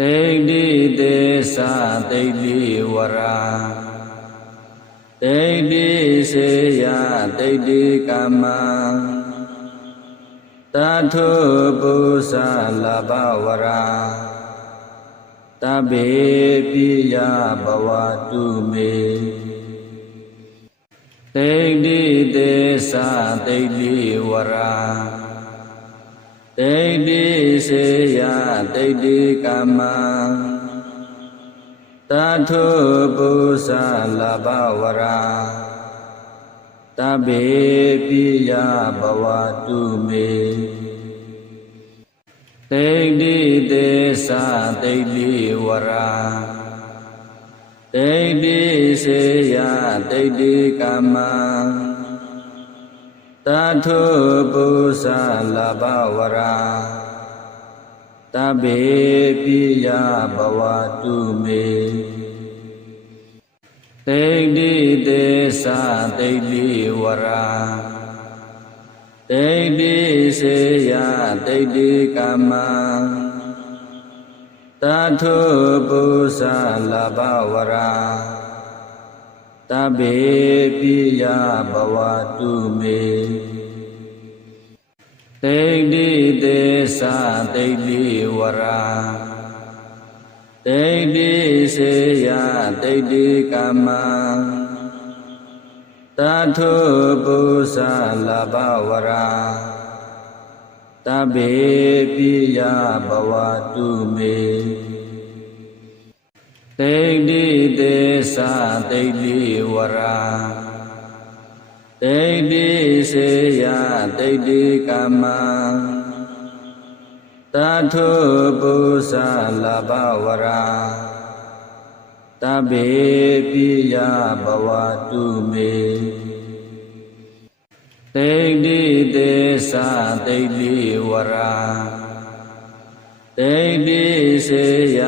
တိဋ္ဌိသေသတိဋ္ဌိဝရာတိဋ္ဌိစေယတိဋ္ဌိကမ္မတထုပု္ပ္ပလဘဝရာတဗ္ဗေပိယဘဝတုမေတိဋ္ဌိသေသတိဋ္ဌိဝရာတိဋ္ဌိစေယတိဋ္ဌိကမ္မတထုပု္ပ္ပလဘဝရာတဗ္ဗေပိယဘဝတုမေတိဋ္ဌိသေသတိဋ္ဌိဝရာတိဋ္ဌိစေယတိဋ္ဌိကမ္မတထုပု္ပ္ပလဘဝရာတဗ္ဗေပိယဘဝတုမေတိဋ္ဌိသေသတိဋ္ဌိဝရာတိဋ္ဌိစေယတိဋ္ဌိကမ္မတထုပု္ပ္ပလဘဝရာတဗ္ဗေပိယဘဝတုမေတိဋ္ဌိသေသတိဋ္ဌိဝရာတိဋ္ဌိစေယတိဋ္ဌိကမ္မတထုပု္ပ္ပလဘဝရာတဗ္ဗေပိယဘဝတုမေတိဋ္ဌိသေသတိဋ္ဌိဝရာတိဋ္ဌိစေယတိဋ္ဌိကမ္မတထုပု္ပ္ပလဘဝရာတဗ္ဗေပိယဘဝတုမေတိဋ္ဌိသေသတိဋ္ဌိဝရာတိဋ္ဌိစေယ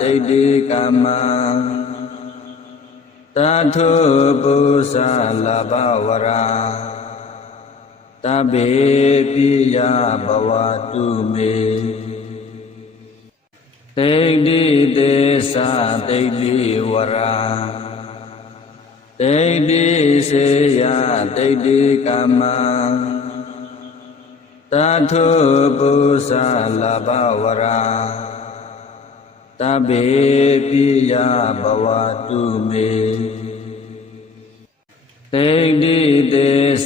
တိဋ္ဌိကမ္မတထုပု္ပ္ပလဘဝရာတဗ္ဗေပိယဘဝတုမေတိဋ္ဌိသေသတိဋ္ဌိဝရာတိဋ္ဌိစေယတိဋ္ဌိကမ္မတထုပု္ပ္ပလဘဝရာတဗ္ဗေပိယဘဝတုမေတိဋ္ဌိသေသ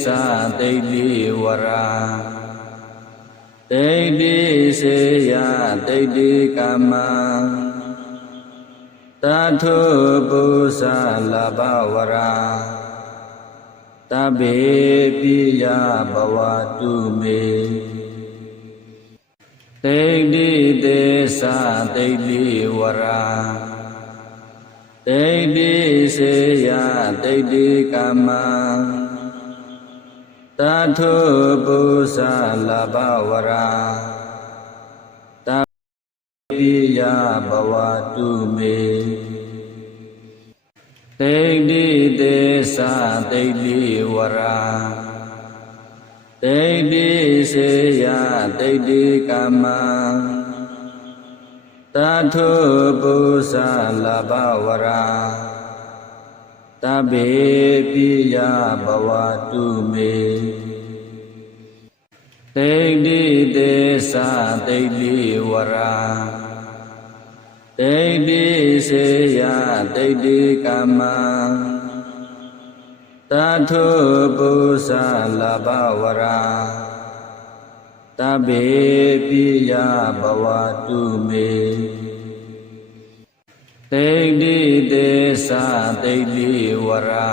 တိဋ္ဌိဝရာတိဋ္ဌိစေယတိဋ္ဌိကမ္မတထုပု္ပ္ပလဘဝရာတဗ္ဗေပိယဘဝတုမေတိဋ္ဌိသေသတိဋ္ဌိဝရာတိဋ္ဌိစေယတိဋ္ဌိကမ္မတထုပု္ပ္ပလဘဝရာတဗ္ဗေပိယဘဝတုမေတိဋ္ဌိသေသတိဋ္ဌိဝရာတိဋ္ဌိစေယတိဋ္ဌိကမ္မတထုပု္ပ္ပလဘဝရာတဗ္ဗေပိယဘဝတုမေတိဋ္ဌိသေသတိဋ္ဌိဝရာတိဋ္ဌိစေယတိဋ္ဌိကမ္မတထုပု္ပ္ပလဘဝရာတဗ္ဗေပိယဘဝတုမေတိဋ္ဌိသေသတိဋ္ဌိဝရာ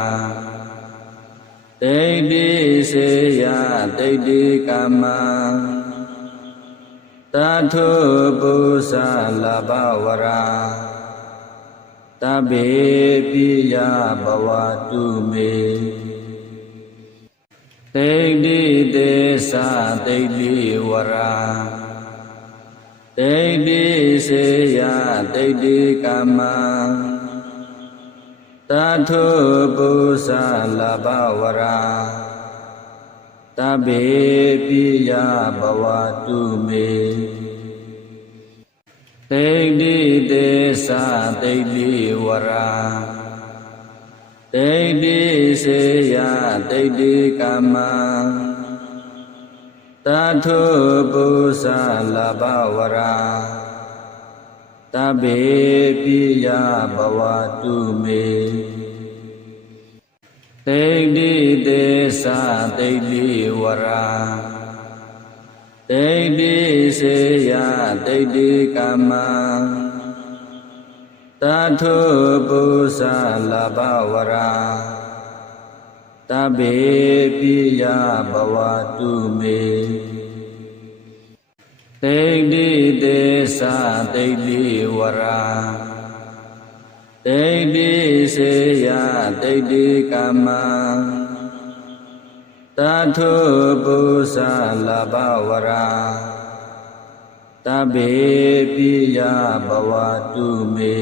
တိဋ္ဌိစေယတိဋ္ဌိကမ္မတထုပု္ပ္ပလဘဝရာတဗ္ဗေပိယဘဝတုမေတိဋ္ဌိသေသတိဋ္ဌိဝရာတိဋ္ဌိစေယတိဋ္ဌိကမ္မတထုပု္ပ္ပလဘဝရာတဗ္ဗေပိယဘဝတုမေ တိဋ္ဌိသေသတိဋ္ဌိဝရာတိဋ္ဌိစေယတိဋ္ဌိကမ္မတထုပုသလဘဝရာတဗ္ဗေပိယဘဝတုမေတိဋ္ဌိသေသတိဋ္ဌိဝရာတိဋ္ဌိစေယတိဋ္ဌိကမ္မတထုပုသလဘဝရာတဗ္ဗေပိယဘဝတုမေတိဋ္ဌိသေသတိဋ္ဌိဝရာတိဋ္ဌိစေယတိဋ္ဌိကမ္မတထုပုသလဘဝရာတဗ္ဗေပိယဘဝတုမေ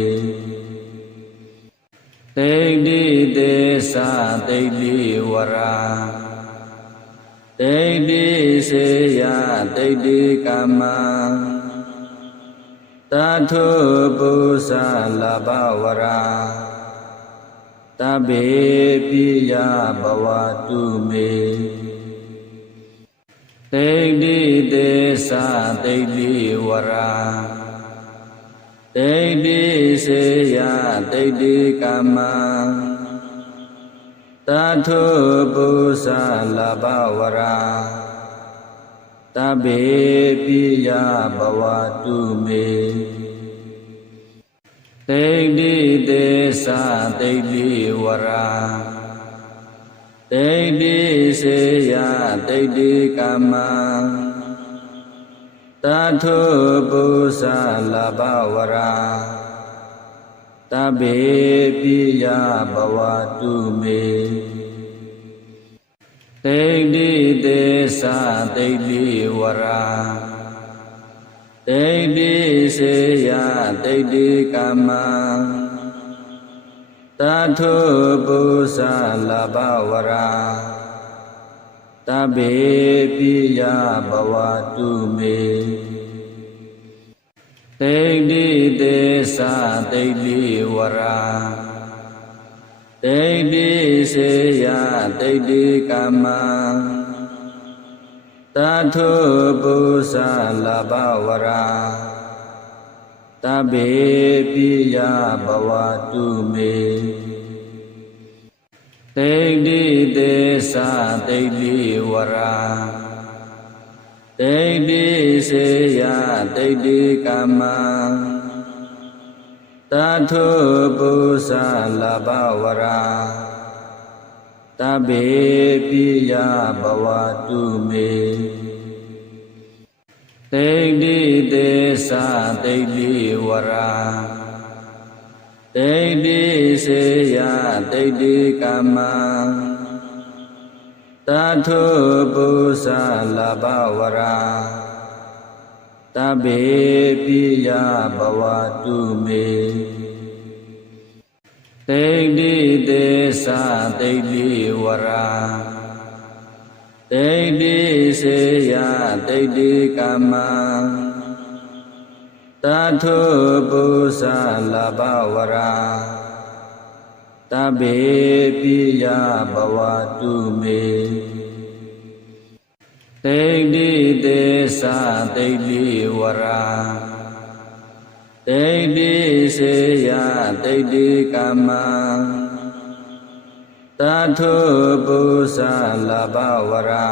တိဋ္ဌိသေသတိဋ္ဌိဝရာတိဋ္ဌိစေယတိဋ္ဌိကမ္မတထုပုသလဘဝရာတဗ္ဗေပိယဘဝတုမေတိဋ္ဌိသေသတိဋ္ဌိဝရာတိဋ္ဌိစေယတိဋ္ဌိကမ္မတထုပုသလဘဝရာတဗ္ဗေပိယဘဝတုမေတိဋ္ဌိသေသတိဋ္ဌိဝရာတိဋ္ဌိစေယတိဋ္ဌိကမ္မတထုပုသလဘဝရာတဗ္ဗေပိယဘဝတုမေတိဋ္ဌိသေသတိဋ္ဌိဝရာတိဋ္ဌိစေယတိဋ္ဌိကမ္မတထုပုသလဘဝရာတဗ္ဗေပိယဘဝတုမေတိဋ္ဌိသေသတိဋ္ဌိဝရာတိဋ္ဌိစေယတိဋ္ဌိကမ္မတထုပုသလဘဝရာတဗ္ဗေပိယဘဝတုမေတိဋ္ဌိသေသတိဋ္ဌိဝရာတိဋ္ဌိစေယတိဋ္ဌိကမ္မတထုပုသလဘဝရာတဗ္ဗေပိယဘဝတုမေတိဋ္ဌိသေသတိဋ္ဌိဝရာတိဋ္ဌိစေယတိဋ္ဌိကမ္မတထုပုသလဘဝရာတဗ္ဗေပိယဘဝတုမေတိဋ္ဌိသေသတိဋ္ဌိဝရာတိဋ္ဌိစေယတိဋ္ဌိကမ္မတထုပုသလဘဝရာတဗ္ဗေပိယဘဝတုမေတိဋ္ဌိသေသတိဋ္ဌိဝရာတိဋ္ဌိစေယတိဋ္ဌိကမ္မတထုပုသလဘဝရာ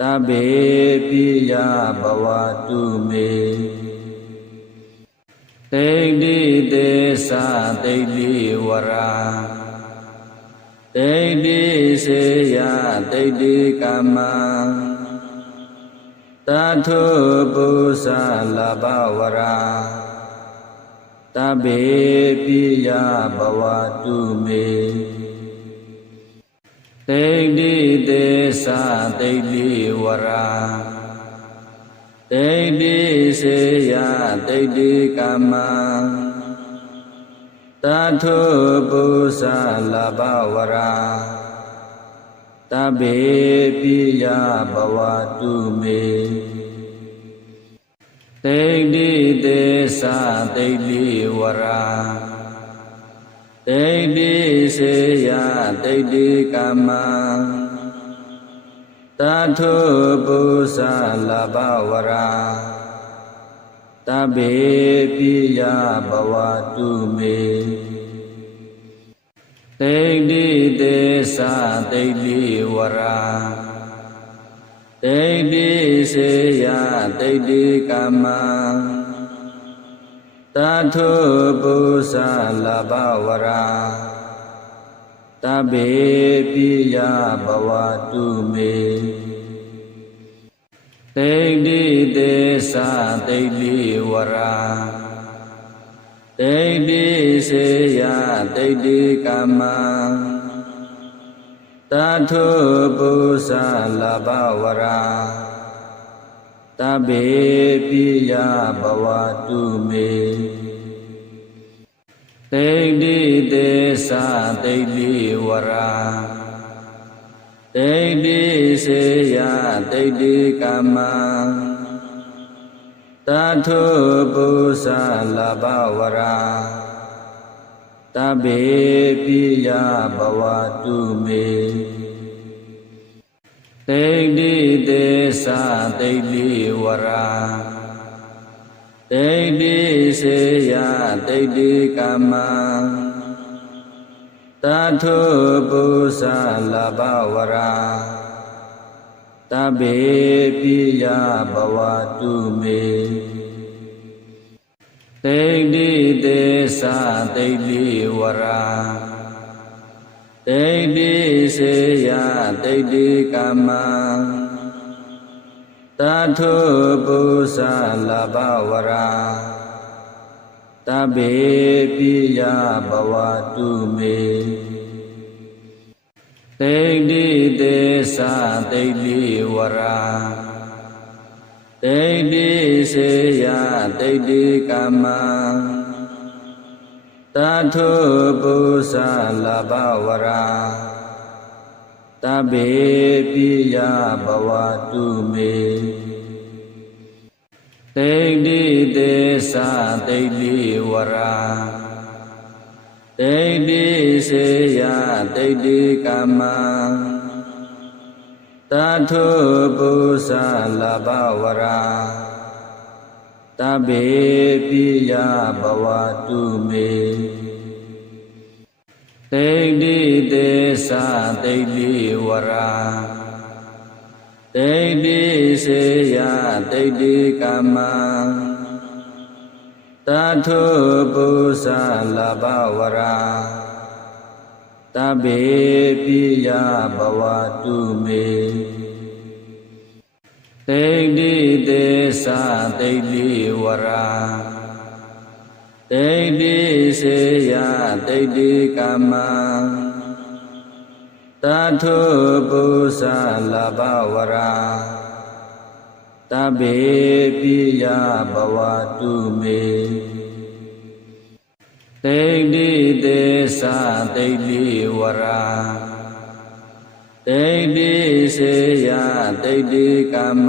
တဗ္ဗေပိယဘဝတုမေတိဋ္ဌိသေသတိဋ္ဌိဝရာတိဋ္ဌိစေယတိဋ္ဌိကမ္မတထုပုသလဘဝရာတဗ္ဗေပိယဘဝတုမေတိဋ္ဌိသေသတိဋ္ဌိဝရာတိဋ္ဌိစေယတိဋ္ဌိကမ္မတထုပုသလဘဝရာတဗ္ဗေပိယဘဝတုမေ တိဋ္ဌိသေသတိဋ္ဌိဝရာတိဋ္ဌိစေယတိဋ္ဌိကမ္မတထုပု္ပ္ပလဘဝရာတဗ္ဗေပိယဘဝတုမေတိဋ္ဌိသေသတိဋ္ဌိဝရာတိဋ္ဌိစေယတိဋ္ဌိကမ္မတထုပု္ပ္ပလဘဝရာတဗ္ဗေပိယဘဝတုမေတိဋ္ဌိသေသတိဋ္ဌိဝရာတိဋ္ဌိစေယတိဋ္ဌိကမ္မတထုပု္ပ္ပလဘဝရာတဗ္ဗေပိယဘဝတုမေတိဋ္ဌိသေသတိဋ္ဌိဝရာတိဋ္ဌိစေယတိဋ္ဌိကမ္မတထုပု္ပ္ပလဘဝရာတဗ္ဗေပိယဘဝတုမေတိဋ္ဌိသေသတိဋ္ဌိဝရာတိဋ္ဌိစေယတိဋ္ဌိကမ္မတထုပု္ပ္ပလဘဝရာတဗ္ဗေပိယဘဝတုမေတိဋ္ဌိသေသတိဋ္ဌိဝရာတိဋ္ဌိစေယတိဋ္ဌိကမ္မတထုပု္ပ္ပလဘဝရာတဗ္ဗေပိယဘဝတုမေတိဋ္ဌိသေသတိဋ္ဌိဝရာတိဋ္ဌိစေယတိဋ္ဌိကမ္မတထုပု္ပ္ပလဘဝရာတဗ္ဗေပိယဘဝတုမေတိဋ္ဌိသေသတိဋ္ဌိဝရာတိဋ္ဌိစေယတိဋ္ဌိကမ္မတထုပု္ပ္ပလဘဝရာတဗ္ဗေပိယဘဝတုမေတိဋ္ဌိသေသတိဋ္ဌိဝရာတိဋ္ဌိစေယတိဋ္ဌိကမ္မတထုပု္ပ္ပလဘဝရာတဗ္ဗေပိယဘဝတုမေတိဋ္ဌိသေသတိဋ္ဌိဝရာတိဋ္ဌိစေယတိဋ္ဌိကမ္မတထုပု္ပ္ပလဘဝရာတဗ္ဗေပိယဘဝတုမေတိဋ္ဌိသေသတိဋ္ဌိဝရာတိဋ္ဌိစေယတိဋ္ဌိကမ္မ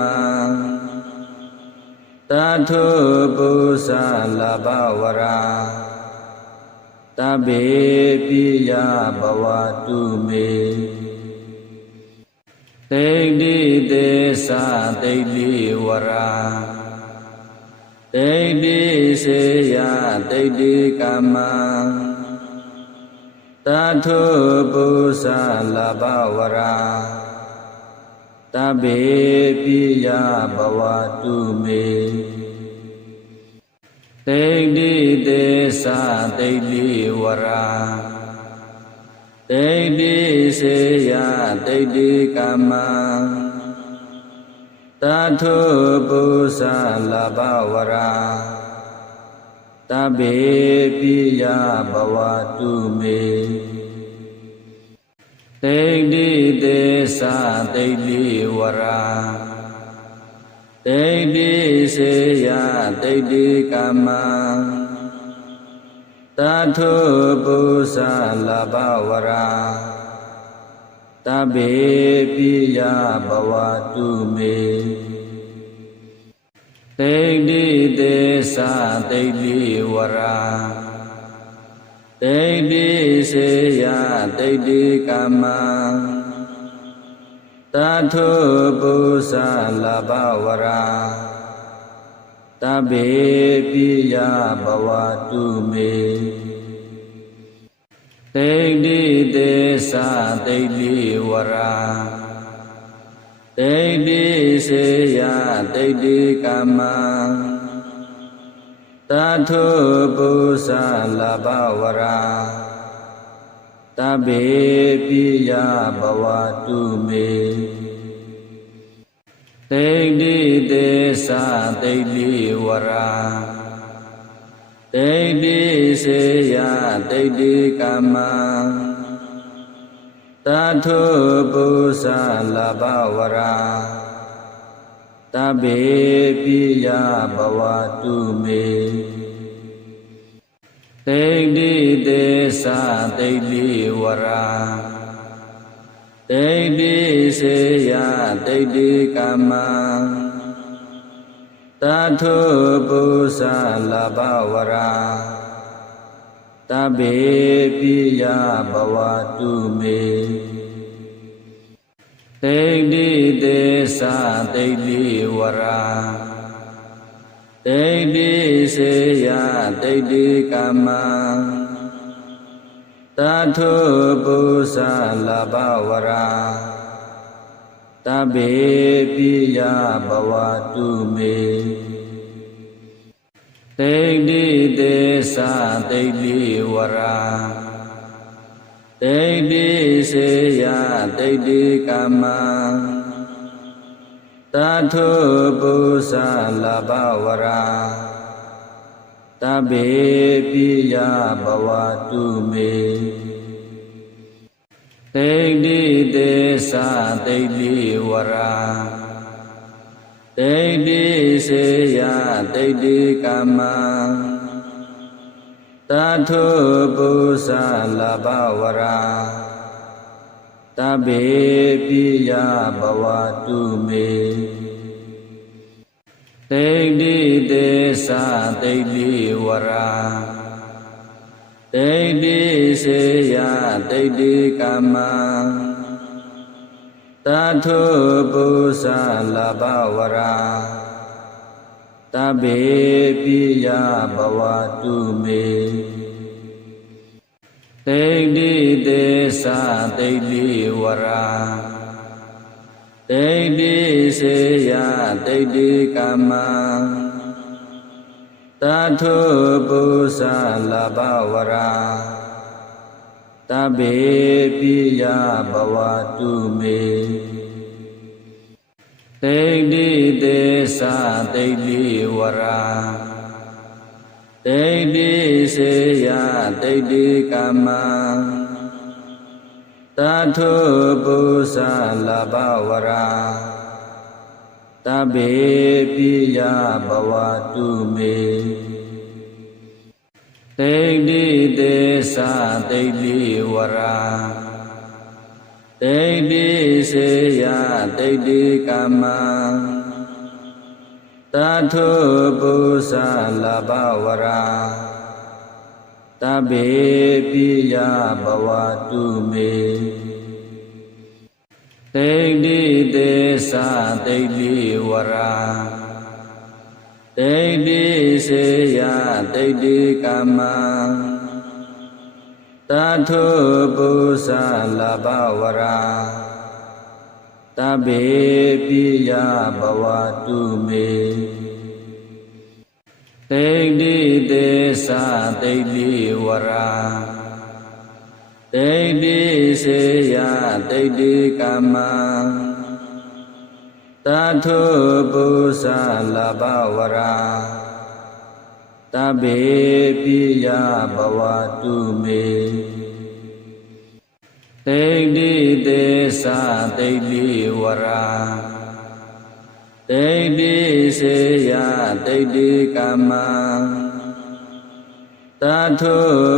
တထုပု္ပ္ပလဘဝရာတဗ္ဗေပိယဘဝတုမေတိဋ္ဌိသေသတိဋ္ဌိဝရာတိဋ္ဌိစေယတိဋ္ဌိကမ္မတထုပု္ပ္ပလဘဝရာတဗ္ဗေပိယဘဝတုမေတိဋ္ဌိသေသတိဋ္ဌိဝရာတိဋ္ဌိစေယတိဋ္ဌိကမ္မတထုပု္ပ္ပလဘဝရာတဗ္ဗေပိယဘဝတုမေတိဋ္ဌိသေသတိဋ္ဌိဝရာတိဋ္ဌိစေယတိဋ္ဌိကမ္မတထုပု္ပ္ပလဘဝရာတဗ္ဗေပိယဘဝတုမေတ တိဋ္ဌိသေသတိဋ္ဌိဝရာတိဋ္ဌိစေယတိဋ္ဌိကာမတထုပု္ပ္ပလဘဝရာတဗ္ဗေပိယဘဝတုမေတိဋ္ဌိသေသတိဋ္ဌိဝရာတိဋ္ဌိစေယတိဋ္ဌိကာမတထုပု္ပ္ပလဘဝရာတဗ္ဗေပိယဘဝတုမေတိဋ္ဌိသေသတိဋ္ဌိဝရာတိဋ္ဌိစေယတိဋ္ဌိကာမတထုပု္ပ္ပလဘဝရာတဗ္ဗေပိယဘဝတုမေတိဋ္ဌိသေသတိဋ္ဌိဝရာတိဋ္ဌိစေယတိဋ္ဌိကာမတထုပု္ပ္ပလဘဝရာတဗ္ဗေပိယဘဝတုမေတိဋ္ဌိသေသတိဋ္ဌိဝရာတိဋ္ဌိစေယတိဋ္ဌိကာမတထုပု္ပ္ပလဘဝရာတဗ္ဗေပိယဘဝတုမေတိဋ္ဌိသေသတိဋ္ဌိဝရာတိဋ္ဌိစေယတိဋ္ဌိကာမတထုပု္ပ္ပလဘဝရာတဗ္ဗေပိယဘဝတုမေတိဋ္ဌိသေသတိဋ္ဌိဝရာတိဋ္ဌိစေယတိဋ္ဌိကာမတထုပု္ပ္ပလဘဝရာတဗ္ဗေပိယဘဝတုမေတိဋ္ဌိသေသတိဋ္ဌိဝရာတိဋ္ဌိစေယတိဋ္ဌိကာမတထုပု္ပ္ပလဘဝရာတဗ္ဗေပိယဘဝတုမေတိဋ္ဌိသေသတိဋ္ဌိဝရာတိဋ္ဌိစေယတိဋ္ဌိကာမတထုပု္ပ္ပလဘဝရာတဗ္ဗေပိယဘဝတုမေတိဋ္ဌိသေသတိဋ္ဌိဝရာတိဋ္ဌိစေယတိဋ္ဌိကာမတထုပု္ပ္ပလဘဝရာတဗ္ဗေပိယဘဝတုမေတိဋ္ဌိသေသတိဋ္ဌိဝရာတိဋ္ဌိစေယတိဋ္ဌိကာမတထုပု္ပ္ပလဘဝရာတဗ္ဗေပိယဘဝတုမေတိဋ္ဌိသေသတိဋ္ဌိဝရာတိဋ္ဌိစေယတိဋ္ဌိကာမတထုပု္ပ္ပလဘဝရာတဗ္ဗေပိယဘဝတုမေတိဋ္ဌိသေသတိဋ္ဌိဝရာတိဋ္ဌိစေယတိဋ္ဌိကာမတထုပု္ပ္ပလဘဝရာတဗ္ဗေပိယဘဝတုမေတိဋ္ဌိသေသတိဋ္ဌိဝရာတိဋ္ဌိစေယတိဋ္ဌိကာမတထု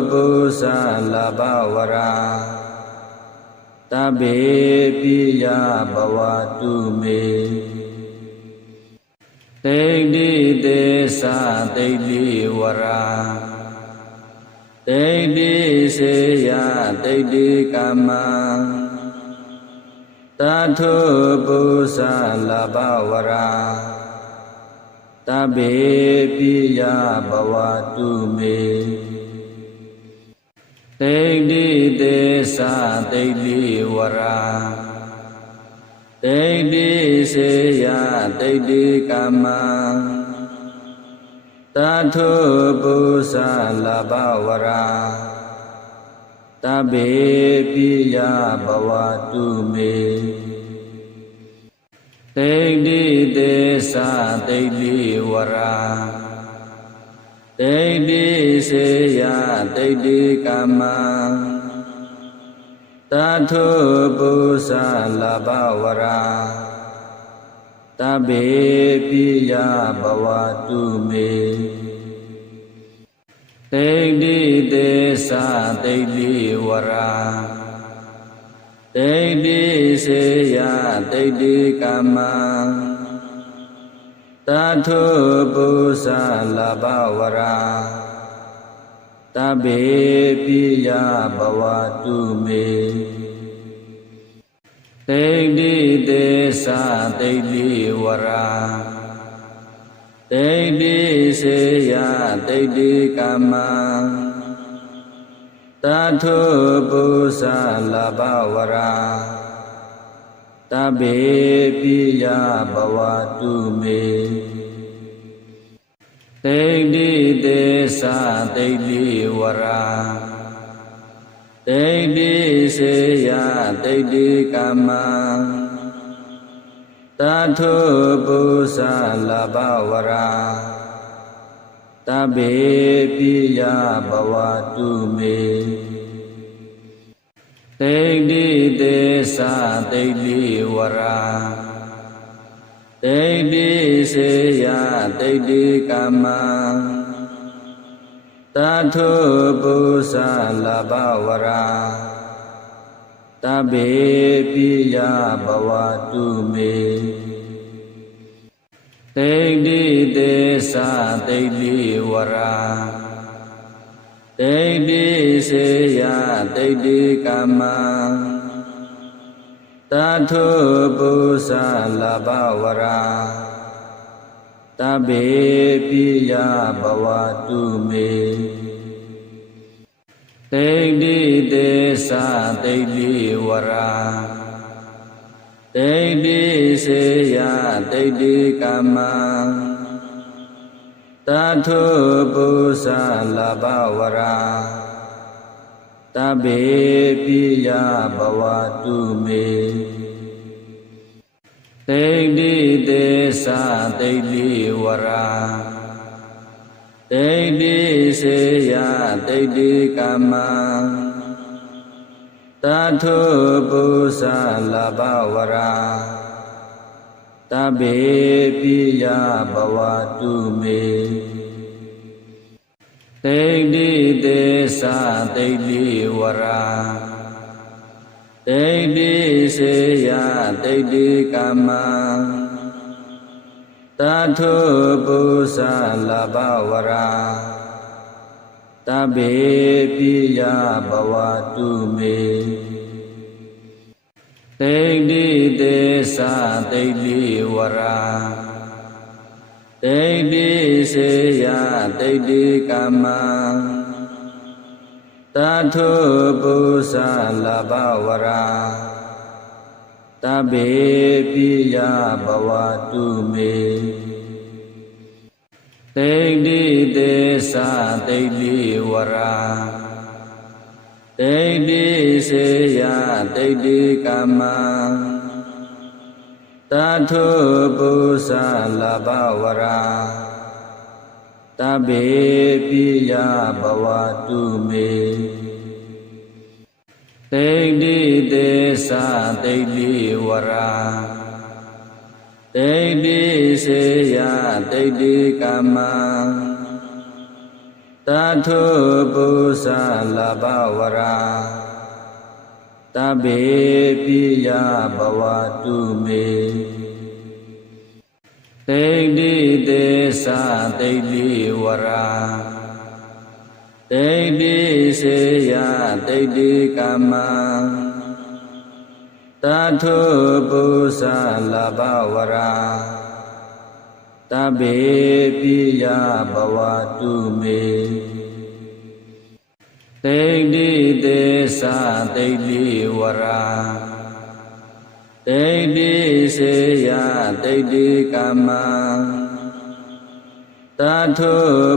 ပု္ပ္ပလဘဝရာတဗ္ဗေပိယဘဝတုမေတိဋ္ဌိ saတိဋ္ဌိဝရာတိဋ္ဌိစေယတိဋ္ဌိကမ္မတထုပု္ပ္ပလဘဝရာတဗ္ဗေပိယဘဝတုမေတိဋ္ဌိသေသတိဋ္ဌိဝရာတိဋ္ဌိစေယတိဋ္ဌိကမ္မတထုပု္ပ္ပလဘဝရာတဗ္ဗေပိယဘဝတုမေတိဋ္ဌိသေသတိဋ္ဌိဝရာတိဋ္ဌိစေယတိဋ္ဌိကမ္မတထုပု္ပ္ပလဘဝရာတဗ္ဗေပိယဘဝတုမေတိဋ္ဌိသေသတိဋ္ဌိဝရာတိဋ္ဌိစေယတိဋ္ဌိကမ္မတထုပု္ပ္ပလဘဝရာတဗ္ဗေပိယဘဝတုမေတိဋ္ဌိသေသတိဋ္ဌိဝရာတိဋ္ဌိစေယတိဋ္ဌိကမ္မတထုပု္ပ္ပလဘဝရာတဗ္ဗေပိယဘဝတုမေတိဋ္ဌိသေသတိဋ္ဌိဝရာတိဋ္ဌိစေယတိဋ္ဌိကမ္မတထုပု္ပ္ပလဘဝရာတဗ္ဗေပိယဘဝတုမေတိဋ္ဌိသေသတိဋ္ဌိဝရာတိဋ္ဌိစေယတိဋ္ဌိကမ္မတထုပု္ပ္ပလဘဝရာတဗ္ဗေပိယဘဝတုမေတိဋ္ဌိသေသတိဋ္ဌိဝရာတိဋ္ဌိစေယတိဋ္ဌိကမ္မတထုပု္ပ္ပလဘဝရာတဗ္ဗေပိယဘဝတုမေတိဋ္ဌိသေသတိဋ္ဌိဝရာတိဋ္ဌိစေယတိဋ္ဌိကမ္မတထုပု္ပ္ပလဘဝရာတဗ္ဗေပိယဘဝတုမေတိဋ္ဌိသေသတိဋ္ဌိဝရာတိဋ္ဌိစေယတိဋ္ဌိကမ္မတထုပု္ပ္ပလဘဝရာတဗ္ဗေပိယဘဝတုမေတိဋ္ဌိသေသတိဋ္ဌိဝရာတိဋ္ဌိစေယတိဋ္ဌိကမ္မတထုပု္ပ္ပလဘဝရာတဗ္ဗေပိယဘဝတုမေတိဋ္ဌိသေသတိဋ္ဌိဝရာတိဋ္ဌိစေယတိဋ္ဌိကမ္မတထုပု္ပ္ပလဘဝရာတဗ္ဗေပိယဘဝတုမေတိဋ္ဌိသေသတိဋ္ဌိဝရာတိဋ္ဌိစေယတိဋ္ဌိကမ္မတထုပု္ပ္ပလဘဝရာတဗ္ဗေပိယဘဝတုမေတိဋ္ဌိသေသတိဋ္ဌိဝရာတိဋ္ဌိစေယတိဋ္ဌိကမ္မတထုပု္ပ္ပလဘဝရာတဗ္ဗေပိယဘဝတုမေ တိဋ္ဌိသေသတိဋ္ဌိဝရာတိဋ္ဌိစေယတိဋ္ဌိကမ္မတထုပု္ပ္ပလဘဝရာတဗ္ဗေပိယဘဝတုမေတိဋ္ဌိသေသတိဋ္ဌိဝရာတိဋ္ဌိစေယတိဋ္ဌိကမ္မတထု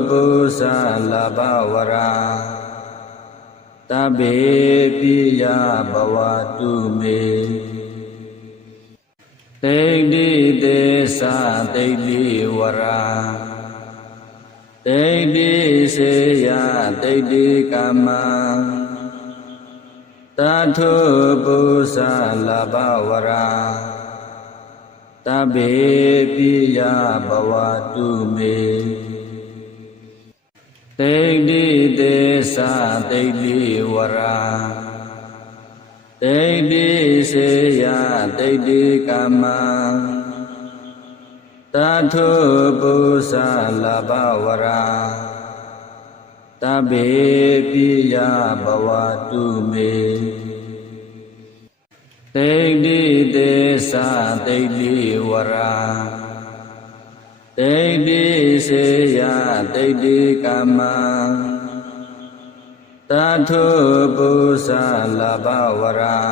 ပု္ပ္ပလဘဝရာတဗ္ဗေပိယဘဝတုမေတိဋ္ဌိသေသတိဋ္ဌိဝရာတိဋ္ဌိစေယတိဋ္ဌိကမ္မတထုပု္ပ္ပလဘဝရာတဗ္ဗေပိယဘဝတုမေတိဋ္ဌိသေသတိဋ္ဌိဝရာတိဋ္ဌိစေယတိဋ္ဌိကမ္မတထုပု္ပ္ပလဘဝရာတဗ္ဗေပိယဘဝတုမေတိဋ္ဌိသေသတိဋ္ဌိဝရာတိဋ္ဌိစေယတိဋ္ဌိကမ္မတထုပု္ပ္ပလဘဝရာ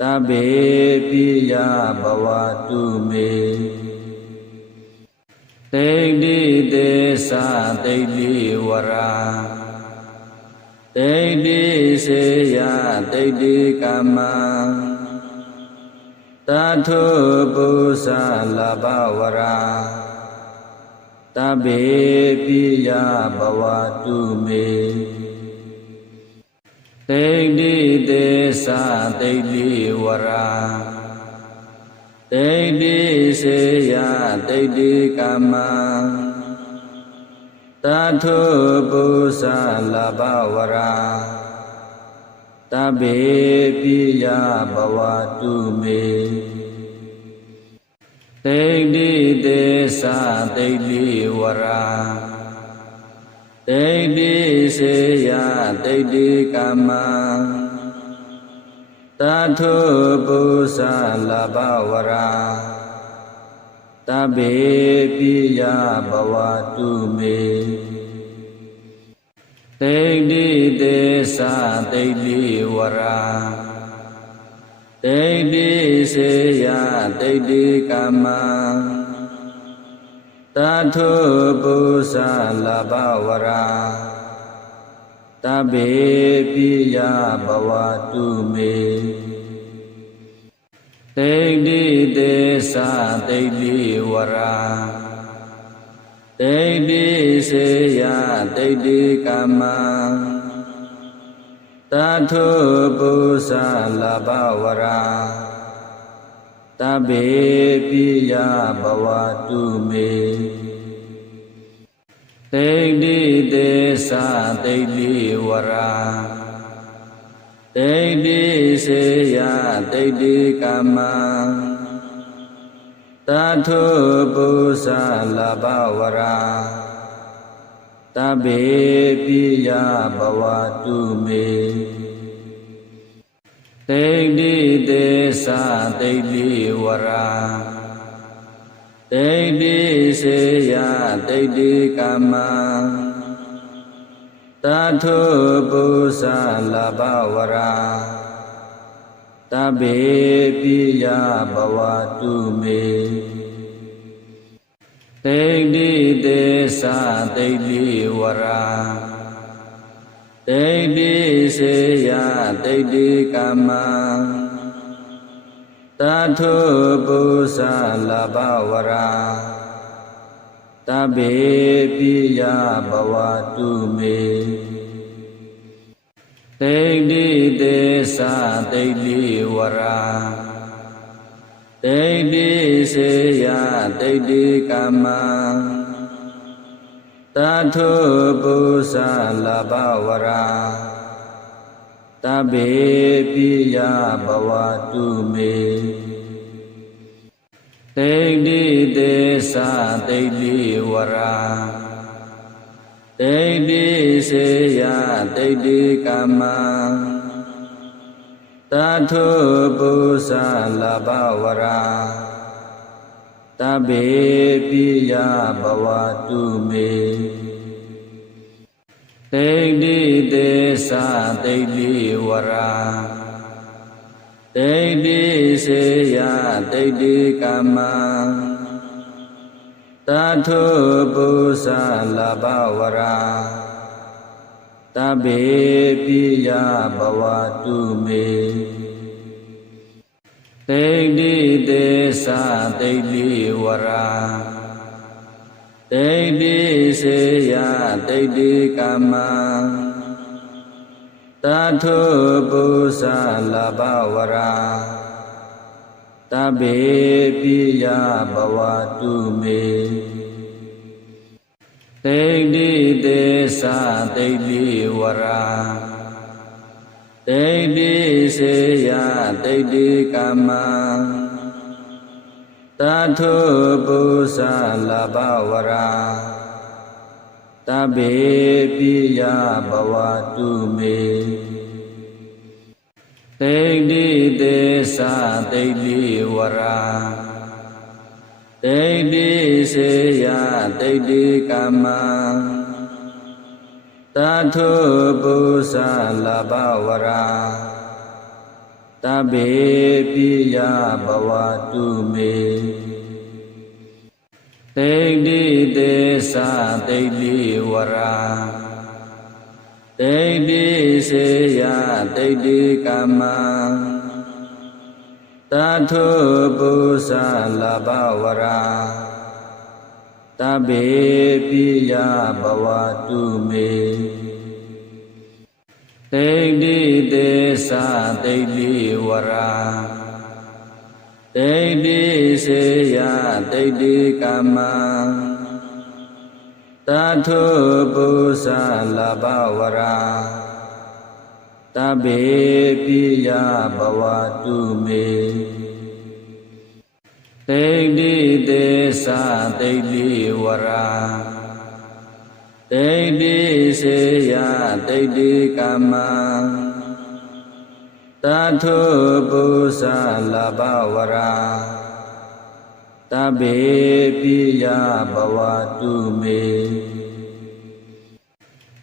တဗ္ဗေပိယဘဝတုမေတိဋ္ဌိသေသတိဋ္ဌိဝရာတိဋ္ဌိစေယတိဋ္ဌိကမ္မတထုပု္ပ္ပလဘဝရာတဗ္ဗေပိယဘဝတုမေတိဋ္ဌိသေသတိဋ္ဌိဝရာတိဋ္ဌိစေယတိဋ္ဌိကမ္မတထုပု္ပ္ပလဘဝရာတဗ္ဗေပိယဘဝတုမေတိဋ္ဌိသေသတိဋ္ဌိဝရာတိဋ္ဌိစေယတိဋ္ဌိကမ္မတထုပု္ပ္ပလဘဝရာတဗ္ဗေပိယဘဝတုမေတိဋ္ဌိသေသတိဋ္ဌိဝရာတိဋ္ဌိစေယတိဋ္ဌိကမ္မတထုပု္ပ္ပလဘဝရာတဗ္ဗေပိယဘဝတုမေတိဋ္ဌိသေသတိဋ္ဌိဝရာတိဋ္ဌိစေယတိဋ္ဌိကမ္မတထုပု္ပ္ပလဘဝရာတဗ္ဗေပိယဘဝတုမေတိဋ္ဌိသေသတိဋ္ဌိဝရာတိဋ္ဌိစေယတိဋ္ဌိကမ္မတထုပု္ပ္ပလဘဝရာတဗ္ဗေပိယဘဝတုမေတိဋ္ဌိသေသတိဋ္ဌိဝရာတိဋ္ဌိစေယတိဋ္ဌိကမ္မတထုပု္ပ္ပလဘဝရာတဗ္ဗေပိယဘဝတုမေတိဋ္ဌိသေသတိဋ္ဌိဝရာတိဋ္ဌိစေယတိဋ္ဌိကမ္မတထုပု္ပ္ပလဘဝရာတဗ္ဗေပိယဘဝတုမေတိဋ္ဌိသေသတိဋ္ဌိဝရာတိဋ္ဌိစေယတိဋ္ဌိကမ္မတထုပု္ပ္ပလဘဝရာတဗ္ဗေပိယဘဝတုမေ တိဋ္ဌိသေသတိဋ္ဌိဝရာတိဋ္ဌိစေယတိဋ္ဌိကာမတထုပု္ပ္ပလဘဝရာတဗ္ဗေပိယဘဝတုမေတိဋ္ဌိသေသတိဋ္ဌိဝရာတိဋ္ဌိစေယတိဋ္ဌိကာမတထုပု္ပ္ပလဘဝရာတဗ္ဗေပိယဘဝတုမေတိဋ္ဌိသေသတိဋ္ဌိဝရာတိဋ္ဌိစေယတိဋ္ဌိကာမတထုပု္ပ္ပလဘဝရာတဗ္ဗေပိယဘဝတုမေတိဋ္ဌိသေသတိဋ္ဌိဝရာတိဋ္ဌိစေယတိဋ္ဌိကာမတထုပု္ပ္ပလဘဝရာတဗ္ဗေပိယဘဝတုမေတိဋ္ဌိသေသတိဋ္ဌိဝရာတိဋ္ဌိစေယတိဋ္ဌိကာမတထုပု္ပ္ပလဘဝရာတဗ္ဗေပိယဘဝတုမေတိဋ္ဌိသေသတိဋ္ဌိဝရာတိဋ္ဌိစေယတိဋ္ဌိကာမတထုပု္ပ္ပလဘဝရာတဗ္ဗေပိယဘဝတုမေတိဋ္ဌိသေသတိဋ္ဌိဝရာတိဋ္ဌိစေယတိဋ္ဌိကာမတထုပု္ပ္ပလဘဝရာတဗ္ဗေပိယဘဝတုမေတိဋ္ဌိသေသတိဋ္ဌိဝရာတိဋ္ဌိစေယတိဋ္ဌိကာမတထုပု္ပ္ပလဘဝရာတဗ္ဗေပိယဘဝတုမေ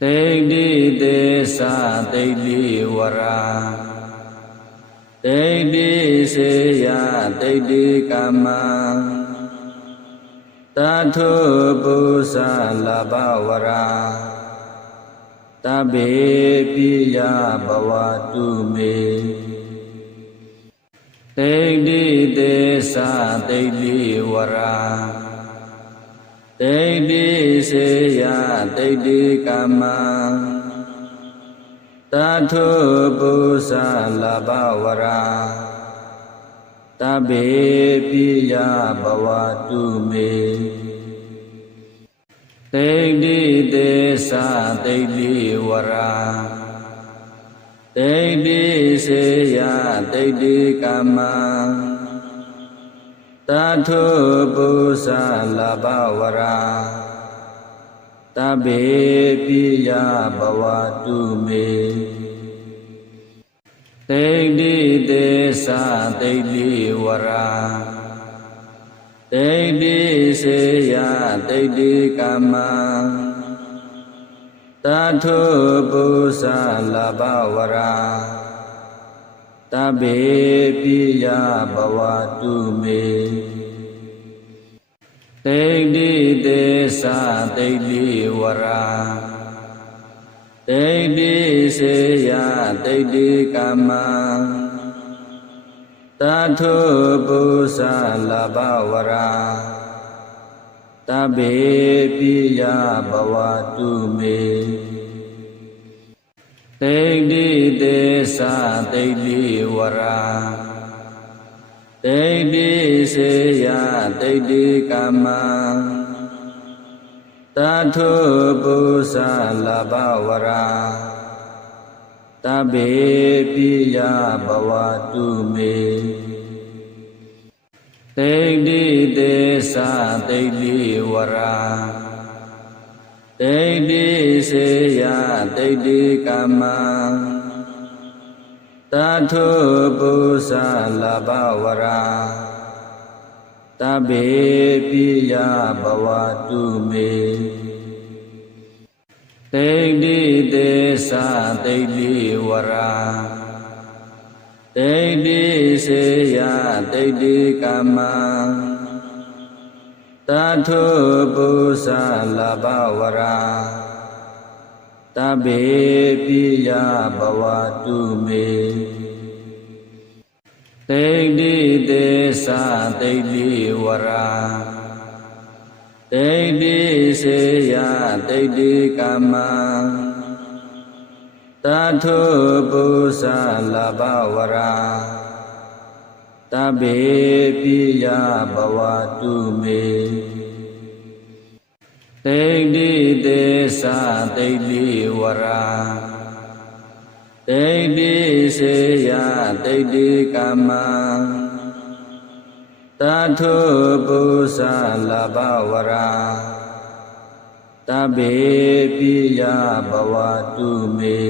တိဋ္ဌိသေသတိဋ္ဌိဝရာတိဋ္ဌိစေယတိဋ္ဌိကာမတထုပု္ပ္ပလဘဝရာတဗ္ဗေပိယဘဝတုမေတိဋ္ဌိသေသတိဋ္ဌိဝရာတိဋ္ဌိစေယတိဋ္ဌိကာမတထုပု္ပ္ပလဘဝရာတဗ္ဗေပိယဘဝတုမေတိဋ္ဌိသေသတိဋ္ဌိဝရာတိဋ္ဌိစေယတိဋ္ဌိကာမတထုပု္ပ္ပလဘဝရာတဗ္ဗေပိယဘဝတုမေတိဋ္ဌိသေသတိဋ္ဌိဝရာတိဋ္ဌိစေယတိဋ္ဌိကာမတထုပု္ပ္ပလဘဝရာတဗ္ဗေပိယဘဝတုမေတိဋ္ဌိသေသတိဋ္ဌိဝရာတိဋ္ဌိစေယတိဋ္ဌိကာမတထုပု္ပ္ပလဘဝရာတဗ္ဗေပိယဘဝတုမေတိဋ္ဌိသေသတိဋ္ဌိဝရာတိဋ္ဌိစေယတိဋ္ဌိကာမတထုပု္ပ္ပလဘဝရာတဗ္ဗေပိယဘဝတုမေ တိဋ္ဌိသေသတိဋ္ဌိဝရာတိဋ္ဌိစေယတိဋ္ဌိကမ္မတထုပု္ပ္ပလဘဝရာတဗ္ဗေပိယဘဝတုမေတိဋ္ဌိသေသတိဋ္ဌိဝရာတိဋ္ဌိစေယတိဋ္ဌိကမ္မတထုပု္ပ္ပလဘဝရာတဗ္ဗေပိယဘဝတုမေတိဋ္ဌိသေသတိဋ္ဌိဝရာတိဋ္ဌိစေယတိဋ္ဌိကမ္မတထုပု္ပ္ပလဘဝရာတဗ္ဗေပိယဘဝတုမေတိဋ္ဌိသေသတိဋ္ဌိဝရာတိဋ္ဌိစေယတိဋ္ဌိကမ္မတထုပု္ပ္ပလဘဝရာတဗ္ဗေပိယဘဝတုမေ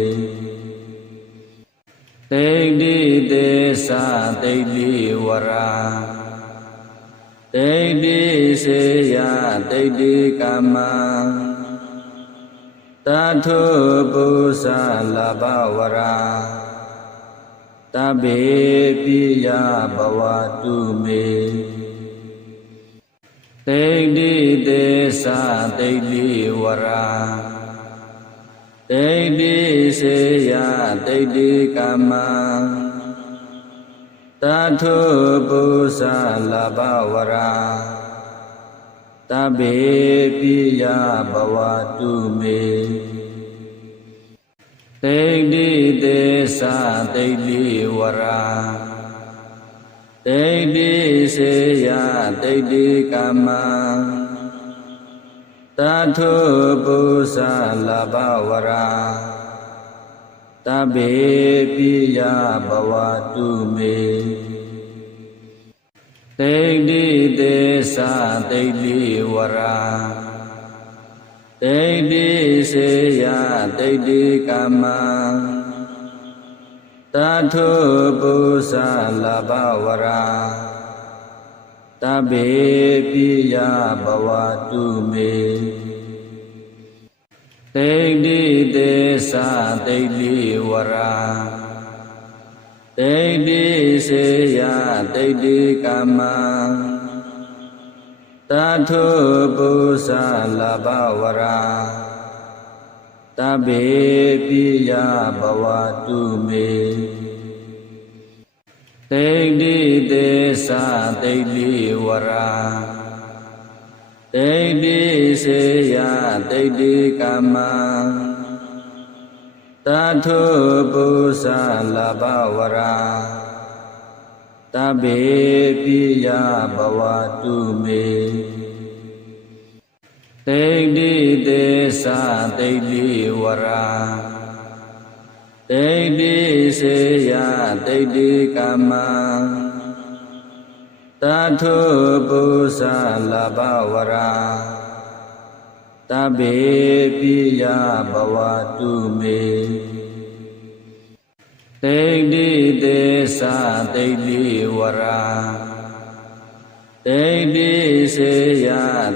တိဋ္ဌိသေသတိဋ္ဌိဝရာတိဋ္ဌိစေယတိဋ္ဌိကမ္မတထုပု္ပ္ပလဘဝရာတဗ္ဗေပိယဘဝတုမေတိဋ္ဌိသေသတိဋ္ဌိဝရာတိဋ္ဌိစေယတိဋ္ဌိကမ္မတထုပု္ပ္ပလဘဝရာတဗ္ဗေပိယဘဝတုမေတိဋ္ဌိသေသတိဋ္ဌိဝရာတိဋ္ဌိစေယတိဋ္ဌိကမ္မတထုပု္ပ္ပလဘဝရာတဗ္ဗေပိယဘဝတုမေတိဋ္ဌိသေသတိဋ္ဌိဝရာတိဋ္ဌိစေယတိဋ္ဌိကမ္မတထုပု္ပ္ပလဘဝရာတဗ္ဗေပိယဘဝတုမေတိဋ္ဌိသေသတိဋ္ဌိဝရာတိဋ္ဌိစေယတိဋ္ဌိကမ္မတထုပု္ပ္ပလဘဝရာတဗ္ဗေပိယဘဝတုမေတိဋ္ဌိသေသတိဋ္ဌိဝရာတိဋ္ဌိစေယတိဋ္ဌိကမ္မတထုပု္ပ္ပလဘဝရာတဗ္ဗေပိယဘဝတုမေတိဋ္ဌိသေသတိဋ္ဌိဝရာတိဋ္ဌိစေယတိဋ္ဌိကမ္မတထုပု္ပ္ပလဘဝရာတဗ္ဗေပိယဘဝတုမေတိဋ္ဌိသေသတိဋ္ဌိဝရာတိဋ္ဌိစေယ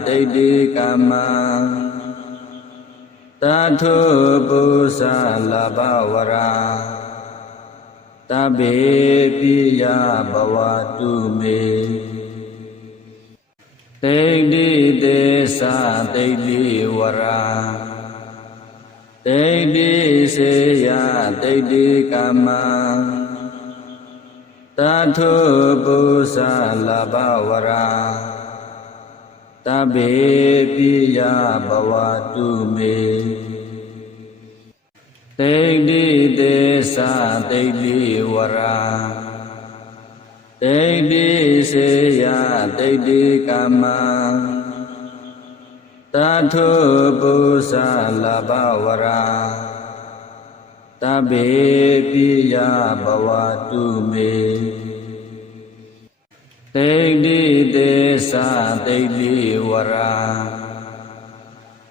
တိဋ္ဌိကမ္မတထုပု္ပ္ပလဘဝရာတဗ္ဗေပိယဘဝတုမေတိဋ္ဌိသေသတိဋ္ဌိဝရာတိဋ္ဌိစေယတိဋ္ဌိကမ္မတထုပု္ပ္ပလဘဝရာတဗ္ဗေပိယဘဝတုမေတိဋ္ဌိသေသတိဋ္ဌိဝရာတိဋ္ဌိစေယတိဋ္ဌိကမ္မတထုပု္ပ္ပလဘဝရာတဗ္ဗေပိယဘဝတုမေတ တိဋ္ဌိသေသတိဋ္ဌိဝရာ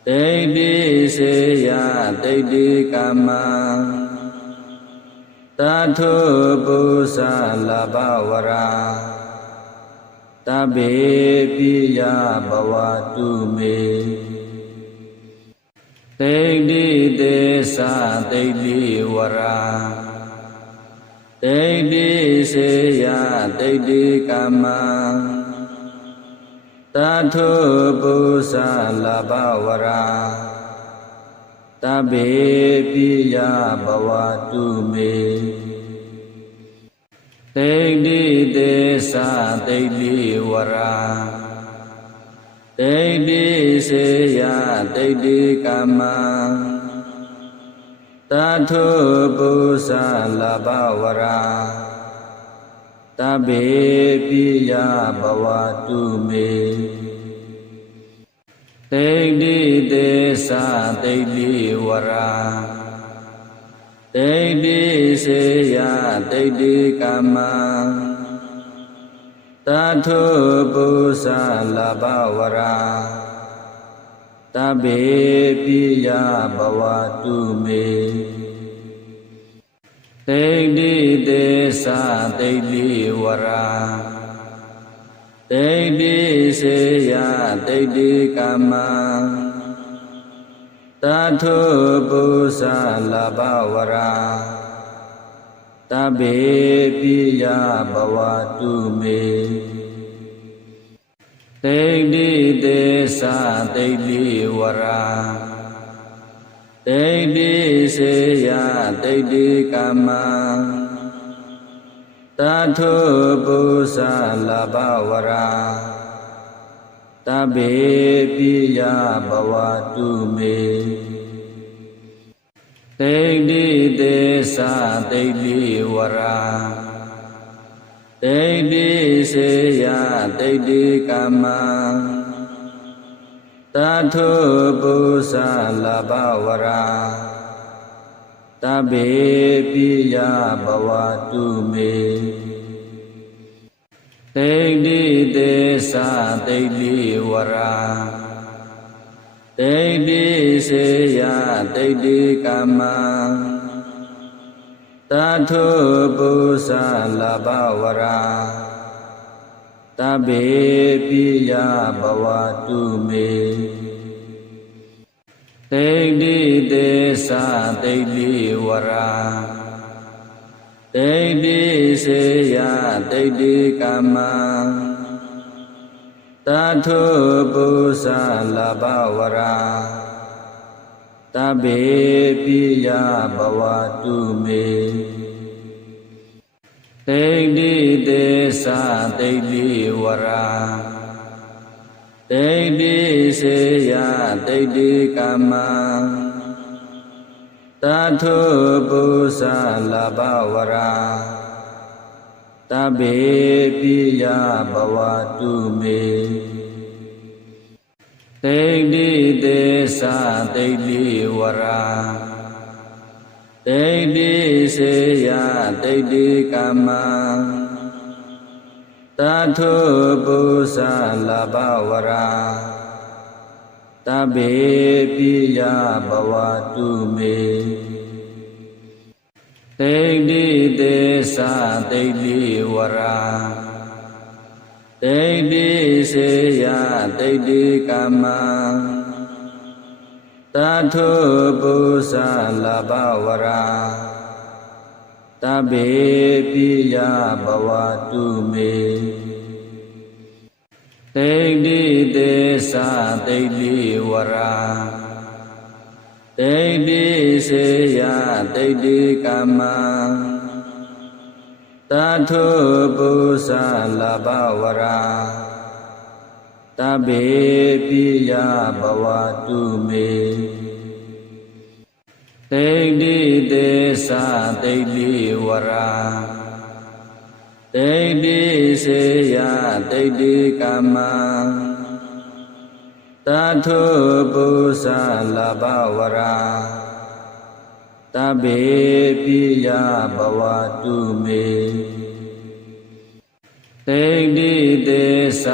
ဒိဋ္ဌိစေယဒိဋ္ဌိကမ္မတထုပု္ပ္ပလဘဝရာတဗ္ဗေပိယဘဝတုမေဒိဋ္ဌိသေသဒိဋ္ဌိဝရာဒိဋ္ဌိစေယဒိဋ္ဌိကမ္မတထုပု္ပ္ပလဘဝရာတဗ္ဗေပိယဘဝတုမေဒိဋ္ဌိသေသဒိဋ္ဌိဝရာဒိဋ္ဌိစေယဒိဋ္ဌိကမ္မတထုပု္ပ္ပလဘဝရာတဗ္ဗေပိယဘဝတုမေဒိဋ္ဌိသေသဒိဋ္ဌိဝရာဒိဋ္ဌိစေယဒိဋ္ဌိကမ္မတထုပု္ပ္ပလဘဝရာတဗ္ဗေပိယဘဝတုမေဒိဋ္ဌိသေသဒိဋ္ဌိဝရာဒိဋ္ဌိစေယဒိဋ္ဌိကမ္မတထုပု္ပ္ပလဘဝရာတဗ္ဗေပိယဘဝတုမေဒိဋ္ဌိသေသဒိဋ္ဌိဝရာဒိဋ္ဌိစေယဒိဋ္ဌိကမ္မတထုပု္ပ္ပလဘဝရာတဗ္ဗေပိယဘဝတုမေဒိဋ္ဌိသေသဒိဋ္ဌိဝရာဒိဋ္ဌိစေယဒိဋ္ဌိကမ္မတထုပု္ပ္ပလဘဝရာတဗ္ဗေပိယဘဝတုမေဒိဋ္ဌိသေသဒိဋ္ဌိဝရာဒိဋ္ဌိစေယဒိဋ္ဌိကမ္မတထုပု္ပ္ပလဘဝရာတဗ္ဗေပိယဘဝတုမေဒိဋ္ဌိသေသဒိဋ္ဌိဝရာဒိဋ္ဌိစေယဒိဋ္ဌိကမ္မတထုပု္ပ္ပလဘဝရာတဗ္ဗေပိယဘဝတုမေဒိဋ္ဌိသေသဒိဋ္ဌိဝရာဒိဋ္ဌိစေယဒိဋ္ဌိကမ္မတထုပု္ပ္ပလဘဝရာတဗ္ဗေပိယဘဝတုမေဒိဋ္ဌိသေသဒိဋ္ဌိဝရာဒိဋ္ဌိစေယဒိဋ္ဌိကမ္မတထုပု္ပ္ပလဘဝရာတဗ္ဗေပိယဘဝတုမေဒိဋ္ဌိသေသဒိဋ္ဌိဝရာဒိဋ္ဌိစေယဒိဋ္ဌိကမ္မတထုပု္ပ္ပလဘဝရာတဗ္ဗေပိယဘဝတုမေဒိဋ္ဌိသေသဒိဋ္ဌိဝရာဒိဋ္ဌိစေယဒိဋ္ဌိကမ္မတထုပု္ပ္ပလဘဝရာတဗ္ဗေပိယဘဝတုမေဒိဋ္ဌိသေသဒိဋ္ဌိဝရာဒိဋ္ဌိစေယဒိဋ္ဌိကမ္မတထုပု္ပ္ပလဘဝရာတဗ္ဗေပိယဘဝတုမေဒ တိဋ္ဌိသေသ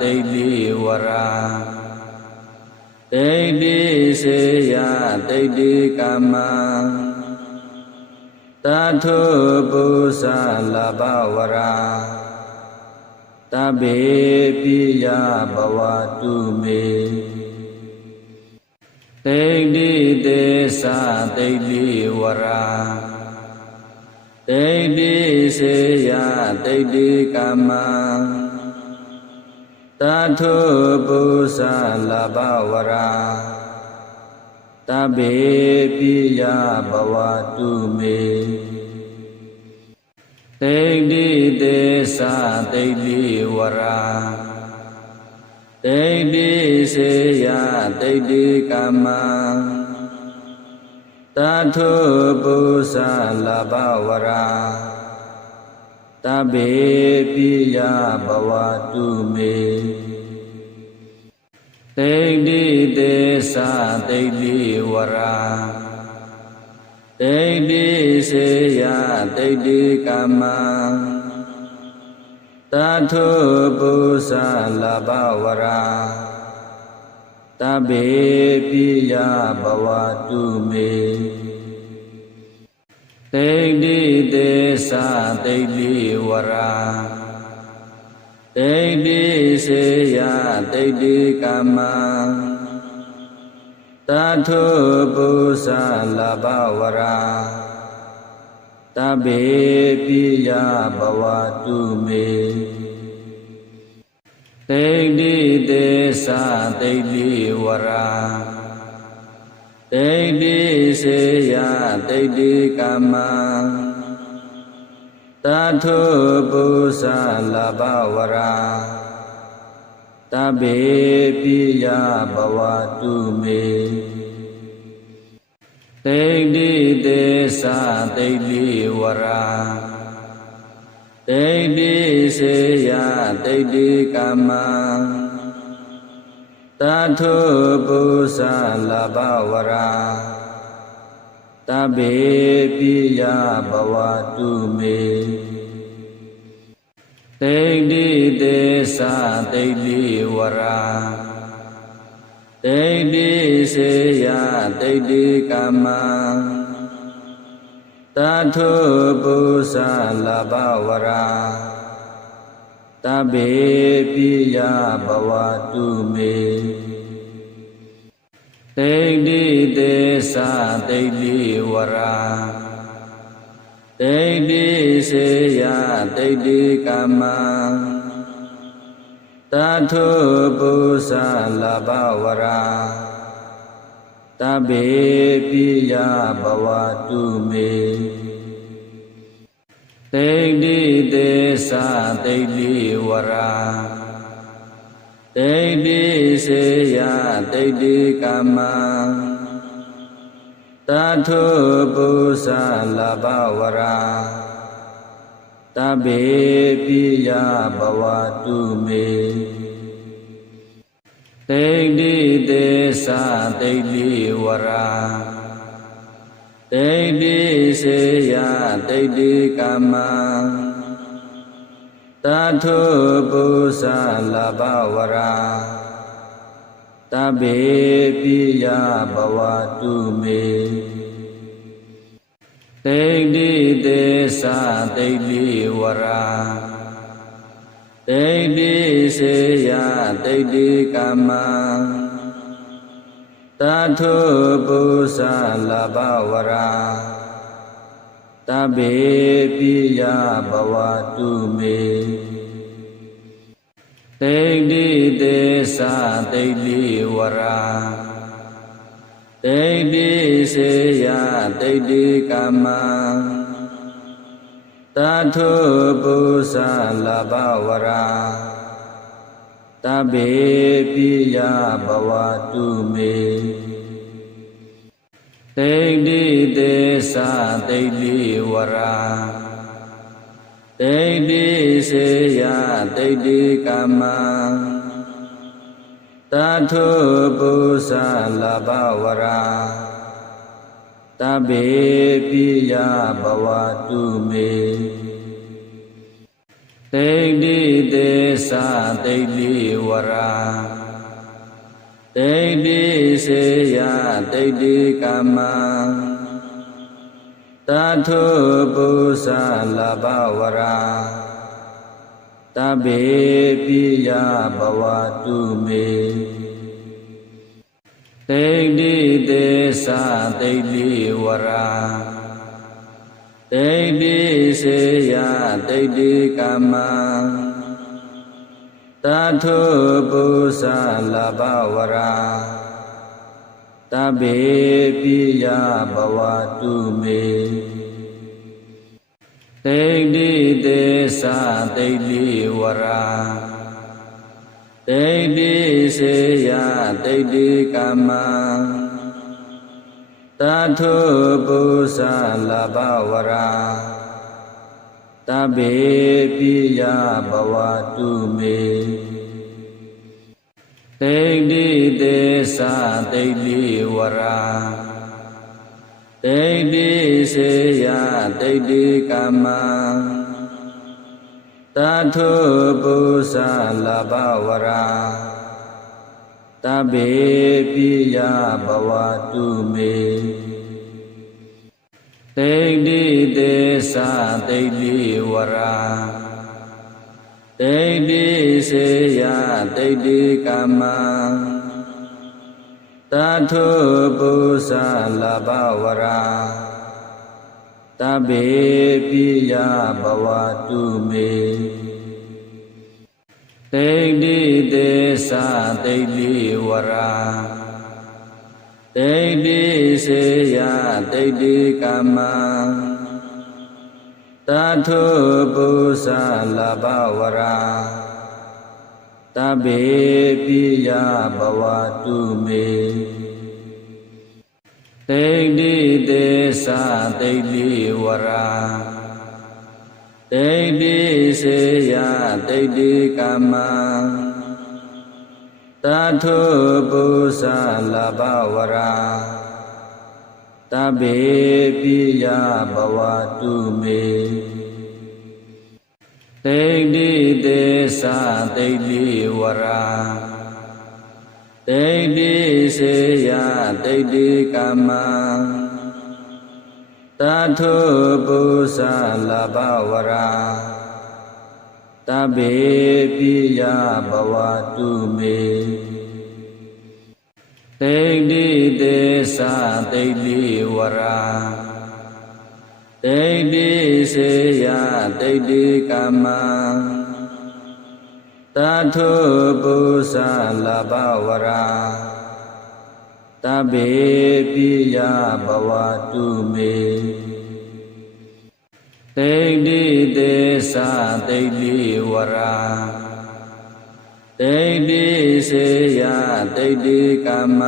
တိဋ္ဌိဝရာတိဋ္ဌိစေယတိဋ္ဌိကမ္မတထုပုသလဘဝရာတဗ္ဗေပိယဘဝတုမေတိဋ္ဌိသေသတိဋ္ဌိဝရာတိဋ္ဌိစေယတိဋ္ဌိကမ္မတထုပုသလဘဝရာတဗ္ဗေပိယဘဝတုမေတိဋ္ဌိသေသတိဋ္ဌိဝရာတိဋ္ဌိစေယတိဋ္ဌိကမ္မတထုပုသလဘဝရာတဗ္ဗေပိယဘဝတုမေတိဋ္ဌိသေသတိဋ္ဌိဝရာတိဋ္ဌိစေယတိဋ္ဌိကမ္မတထုပုသလဘဝရာတဗ္ဗေပိယဘဝတုမေတိဋ္ဌိသေသတိဋ္ဌိဝရာတိဋ္ဌိစေယတိဋ္ဌိကမ္မတထုပုသလဘဝရာတဗ္ဗေပိယဘဝတုမေတိဋ္ဌိသေသတိဋ္ဌိဝရာတိဋ္ဌိစေယတိဋ္ဌိကမ္မတထုပုသလဘဝရာတဗ္ဗေပိယဘဝတုမေတိဋ္ဌိသေသတိဋ္ဌိဝရာတိဋ္ဌိစေယတိဋ္ဌိကမ္မတထုပုသလဘဝရာတဗ္ဗေပိယဘဝတုမေတိဋ္ဌိသေသတိဋ္ဌိဝရာတိဋ္ဌိစေယတိဋ္ဌိကမ္မတထုပုသလဘဝရာတဗ္ဗေပိယဘဝတုမေတိဋ္ဌိသေသတိဋ္ဌိဝရာတိဋ္ဌိစေယတိဋ္ဌိကမ္မတထုပုသလဘဝရာတဗ္ဗေပိယဘဝတုမေတိဋ္ဌိသေသတိဋ္ဌိဝရာတိဋ္ဌိစေယတိဋ္ဌိကမ္မတထုပုသလဘဝရာတဗ္ဗေပိယဘဝတုမေတိဋ္ဌိသေသတိဋ္ဌိဝရာတိဋ္ဌိစေယတိဋ္ဌိကမ္မတထုပုသလဘဝရာတဗ္ဗေပိယဘဝတုမေတိဋ္ဌိသေသတိဋ္ဌိဝရာတိဋ္ဌိစေယတိဋ္ဌိကမ္မတထုပုသလဘဝရာတဗ္ဗေပိယဘဝတုမေတိဋ္ဌိသေသတိဋ္ဌိဝရာတိဋ္ဌိစေယတိဋ္ဌိကမ္မတထုပုသလဘဝရာတဗ္ဗေပိယဘဝတုမေတိဋ္ဌိသေသတိဋ္ဌိဝရာတိဋ္ဌိစေယတိဋ္ဌိကမ္မတထုပုသလဘဝရာတဗ္ဗေပိယဘဝတုမေ တိဋ္ဌိသေသတိဋ္ဌိဝရာတိဋ္ဌိစေယတိဋ္ဌိကမ္မတထုပု္ပ္ပလဘဝရာတဗ္ဗေပိယဘဝတုမေတိဋ္ဌိသေသတိဋ္ဌိဝရာတိဋ္ဌိစေယတိဋ္ဌိကမ္မတထုပု္ပ္ပလဘဝရာတဗ္ဗေပိယဘဝတုမေတိဋ္ဌိသေသတိဋ္ဌိဝရာတိဋ္ဌိစေယတိဋ္ဌိကမ္မတထုပု္ပ္ပလဘဝရာတဗ္ဗေပိယဘဝတုမေတိဋ္ဌိသေသတိဋ္ဌိဝရာတိဋ္ဌိစေယတိဋ္ဌိကမ္မတထုပု္ပ္ပလဘဝရာတဗ္ဗေပိယဘဝတုမေတိဋ္ဌိသေသတိဋ္ဌိဝရာတိဋ္ဌိစေယတိဋ္ဌိကမ္မတထုပု္ပ္ပလဘဝရာတဗ္ဗေပိယဘဝတုမေတိဋ္ဌိသေသတိဋ္ဌိဝရာတိဋ္ဌိစေယတိဋ္ဌိကမ္မတထုပု္ပ္ပလဘဝရာတဗ္ဗေပိယဘဝတုမေတိဋ္ဌိသေသတိဋ္ဌိဝရာတိဋ္ဌိစေယတိဋ္ဌိကမ္မတထုပု္ပ္ပလဘဝရာတဗ္ဗေပိယဘဝတုမေတိဋ္ဌိသေသတိဋ္ဌိဝရာတိဋ္ဌိစေယတိဋ္ဌိကမ္မတထုပု္ပ္ပလဘဝရာတဗ္ဗေပိယဘဝတုမေတိဋ္ဌိသေသတိဋ္ဌိဝရာတိဋ္ဌိစေယတိဋ္ဌိကမ္မတထုပု္ပ္ပလဘဝရာတဗ္ဗေပိယဘဝတုမေတိဋ္ဌိသေသတိဋ္ဌိဝရာတိဋ္ဌိစေယတိဋ္ဌိကမ္မ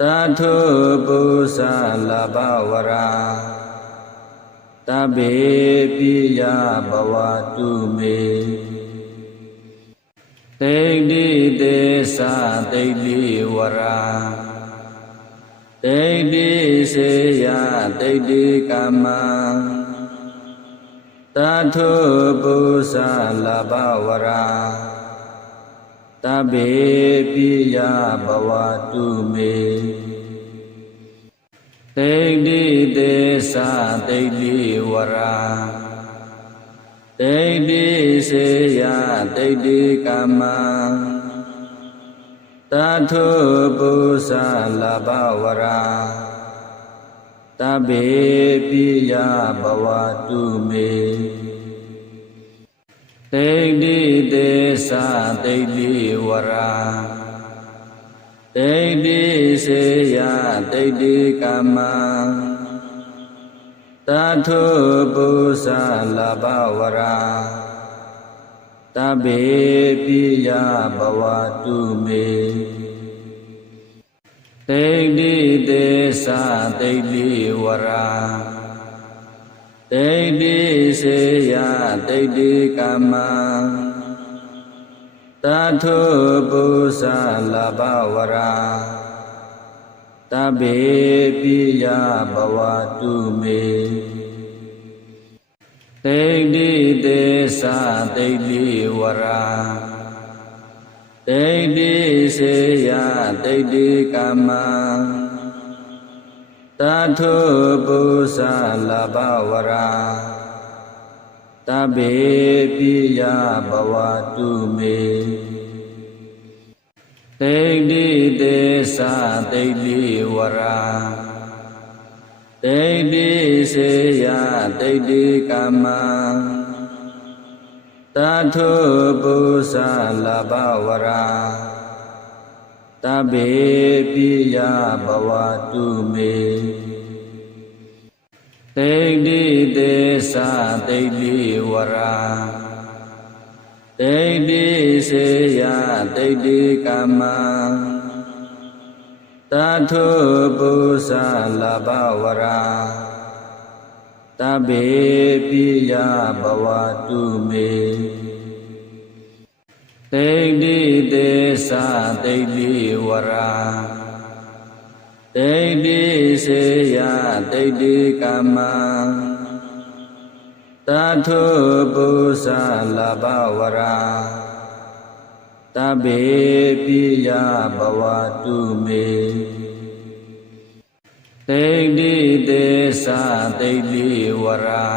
တထုပု္ပ္ပလဘဝရာတဗ္ဗေပိယဘဝတုမေတိဋ္ဌိသေသတိဋ္ဌိဝရာတိဋ္ဌိစေယတိဋ္ဌိကမ္မတထုပု္ပ္ပလဘဝရာတဗ္ဗေပိယဘဝတုမေတိဋ္ဌိသေသတိဋ္ဌိဝရာတိဋ္ဌိစေယတိဋ္ဌိကမ္မတထုပု္ပ္ပလဘဝရာတဗ္ဗေပိယဘဝတုမေတိဋ္ဌိသေသတိဋ္ဌိဝရာတိဋ္ဌိစေယတိဋ္ဌိကမ္မတထုပု္ပ္ပလဘဝရာတဗ္ဗေပိယဘဝတုမေတိဋ္ဌိသေသတိဋ္ဌိဝရာတိဋ္ဌိစေယတိဋ္ဌိကမ္မတထုပု္ပ္ပလဘဝရာတဗ္ဗေပိယဘဝတုမေတ တိဋ္ဌိသေသတိဋ္ဌိဝရာတိဋ္ဌိစေယတိဋ္ဌိကာမတထုပု္ပ္ပလဘဝရာတဗ္ဗေပိယဘဝတုမေတိဋ္ဌိသေသတိဋ္ဌိဝရာတိဋ္ဌိစေယတိဋ္ဌိကာမတထုပု္ပ္ပလဘဝရာတဗ္ဗေပိယဘဝတုမေတိဋ္ဌိသေသတိဋ္ဌိဝရာတိဋ္ဌိစေယတိဋ္ဌိကာမတထုပု္ပ္ပလဘဝရာတဗ္ဗေပိယဘဝတုမေတိဋ္ဌိသေသတိဋ္ဌိဝရာတိဋ္ဌိစေယတိဋ္ဌိကာမတထုပု္ပ္ပလဘဝရာတဗ္ဗေပိယဘဝတုမေတိဋ္ဌိသေသတိဋ္ဌိဝရာ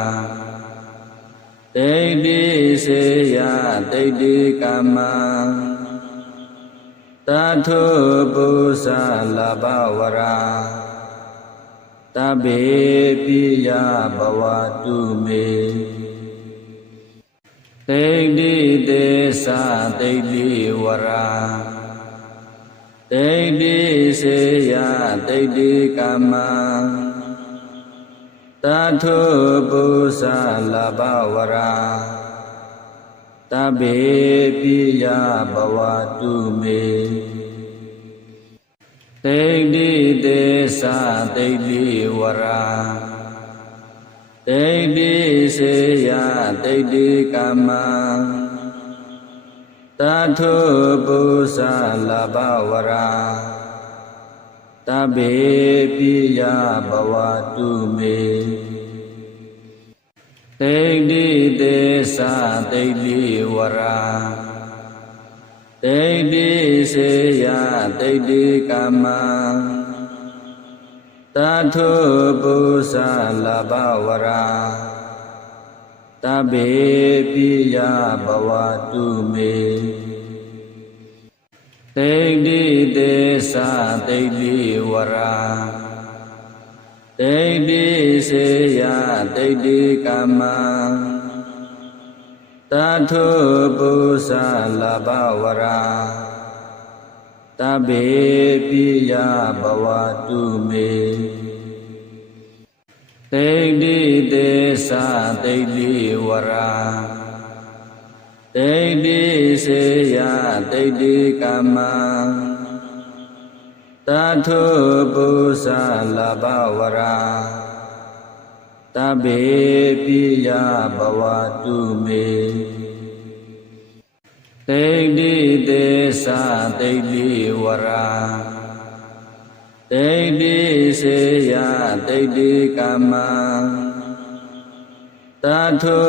တိဋ္ဌိစေယတိဋ္ဌိကာမတထုပု္ပ္ပလဘဝရာတဗ္ဗေပိယဘဝတုမေတိဋ္ဌိသေသတိဋ္ဌိဝရာတိဋ္ဌိစေယတိဋ္ဌိကာမတထုပု္ပ္ပလဘဝရာတဗ္ဗေပိယဘဝတုမေတိဋ္ဌိသေသတိဋ္ဌိဝရာတိဋ္ဌိစေယတိဋ္ဌိကာမတထုပု္ပ္ပလဘဝရာတဗ္ဗေပိယဘဝတုမေတိဋ္ဌိသေသတိဋ္ဌိဝရာတိဋ္ဌိစေယတိဋ္ဌိကာမတထုပု္ပ္ပလဘဝရာတဗ္ဗေပိယဘဝတုမေတိဋ္ဌိသေသတိဋ္ဌိဝရာတိဋ္ဌိစေယတိဋ္ဌိကာမတထုပု္ပ္ပလဘဝရာတဗ္ဗေပိယဘဝတုမေတိဋ္ဌိသေသတိဋ္ဌိဝရာတိဋ္ဌိစေယတိဋ္ဌိကာမတထုပု္ပ္ပလဘဝရာတဗ္ဗေပိယဘဝတုမေတိဋ္ဌိသေသတိဋ္ဌိဝရာတိဋ္ဌိစေယတိဋ္ဌိကာမတထု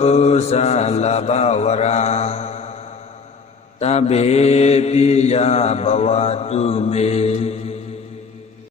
ပု္ပ္ပလဘဝရာတဗ္ဗေပိယဘဝတုမေ